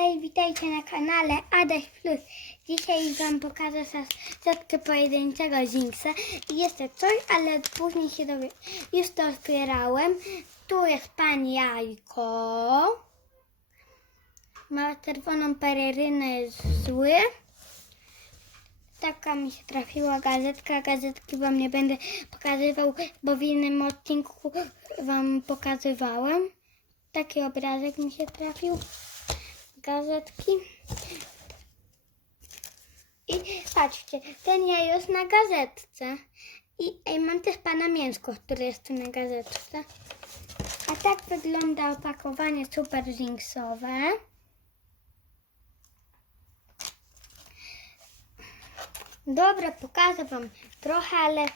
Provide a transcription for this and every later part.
Hej, witajcie na kanale Adaś Plus. Dzisiaj Wam pokażę setkę pojedynczego Jinxa. Jest to coś, ale później się dowie. Już to otwierałem. Tu jest pan Jajko. Ma czerwoną pererynę, jest zły. Taka mi się trafiła gazetka. Gazetki Wam nie będę pokazywał, bo w innym odcinku Wam pokazywałem. Taki obrazek mi się trafił. Gazetki. I patrzcie, ten ja jest na gazetce. I mam też pana mięsko, które jest tu na gazetce. A tak wygląda opakowanie super zinksowe. Dobra, pokażę wam trochę, ale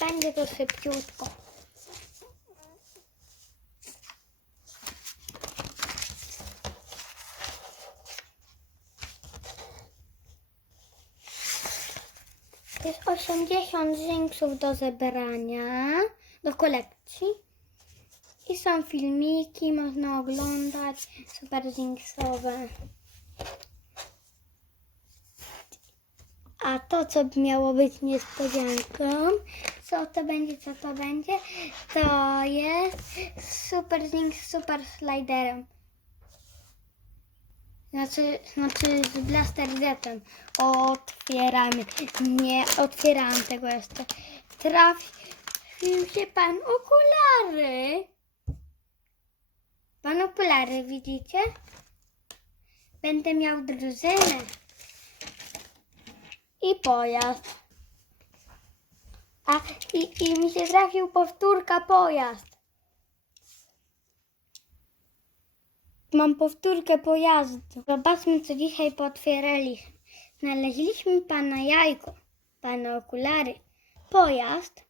będzie to szybciutko. Jest 80 zinksów do zebrania, do kolekcji. I są filmiki, można oglądać, super zinksowe. A to, co miało być niespodzianką, co to będzie, co to będzie, to jest super zink z super sliderem. Znaczy, znaczy z Blaster Zetem. Otwieramy. Nie otwierałam tego jeszcze. Trafił się pan okulary. Pan okulary, widzicie? Będę miał drużynę. I pojazd. A i, i mi się trafił powtórka pojazd. Mam powtórkę pojazdu. Zobaczmy, co dzisiaj potwierdziliśmy. Znaleźliśmy pana jajko, pana okulary, pojazd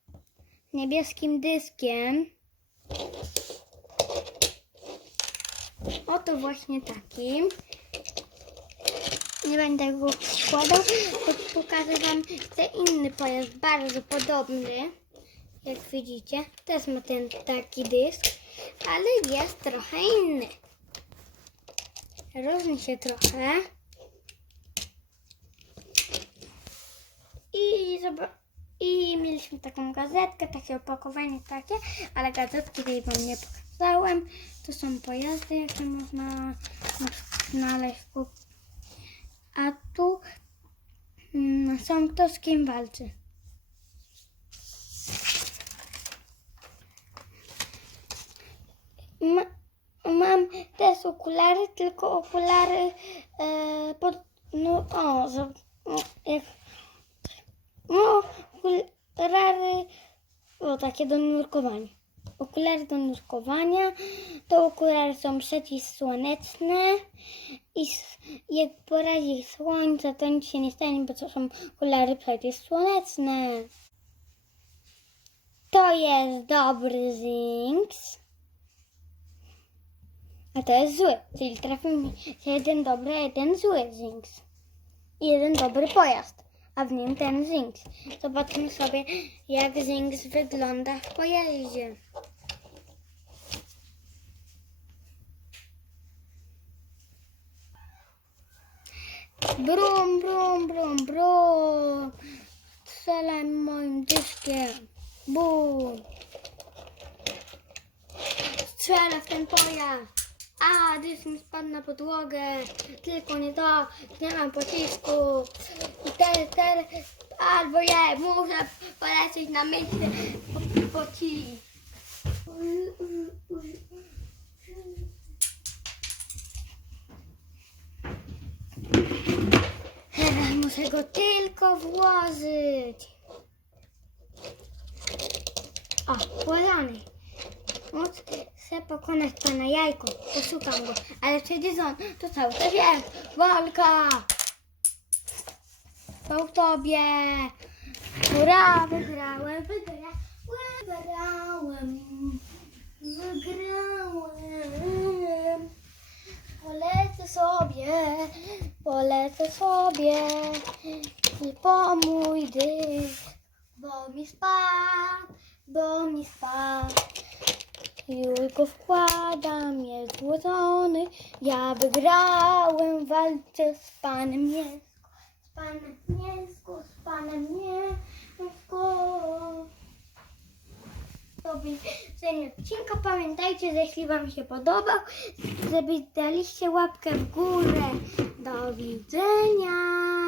niebieskim dyskiem. Oto właśnie takim. Nie będę go składał, bo pokażę Wam ten inny pojazd, bardzo podobny. Jak widzicie, też ma ten taki dysk, ale jest trochę inny. Różni się trochę. I, I mieliśmy taką gazetkę, takie opakowanie takie, ale gazetki tej Wam nie pokazałem. To są pojazdy, jakie można znaleźć. A tu mm, są kto z kim walczy. Też okulary, tylko okulary e, pod, no o, że, no, jak, no okulary, o takie do nurkowania. Okulary do nurkowania, to okulary są przeciwsłoneczne i jak porazi słońce, to nic się nie stanie, bo to są okulary przeciwsłoneczne. To jest dobry Zinks. A to jest zły, czyli trafił mi się jeden dobry, a jeden zły Zinks. I jeden dobry pojazd, a w nim ten Zinks. Zobaczmy sobie, jak Zinks wygląda w pojeździe. Brum, brum, brum, brum. Strzelaj moim dyskiem. Bum. Strzelę w ten pojazd. A, dysk mi spadł na podłogę. Tylko nie to. Nie mam pocisku. I teraz, teraz, albo nie, muszę polecieć na miejsce po, pocisk. Teraz muszę go tylko włożyć. O, włożony. Moc chcę pokonać pana jajko. Poszukam go. Ale przecież on to cały czas wiem. Walka! Po tobie! Hurra! Wygrałem! Wygrałem! Wygrałem! Wygrałem! Polecę sobie, polecę sobie i po mój dysk, bo mi spadł, bo mi spadł. Już go wkładam, jest złożony. Ja wygrałem w walce z panem Mięsko, z panem Mięsko, z panem Mięsko. Do widzenia odcinka. Pamiętajcie, że jeśli Wam się podobał, żeby daliście łapkę w górę. Do widzenia.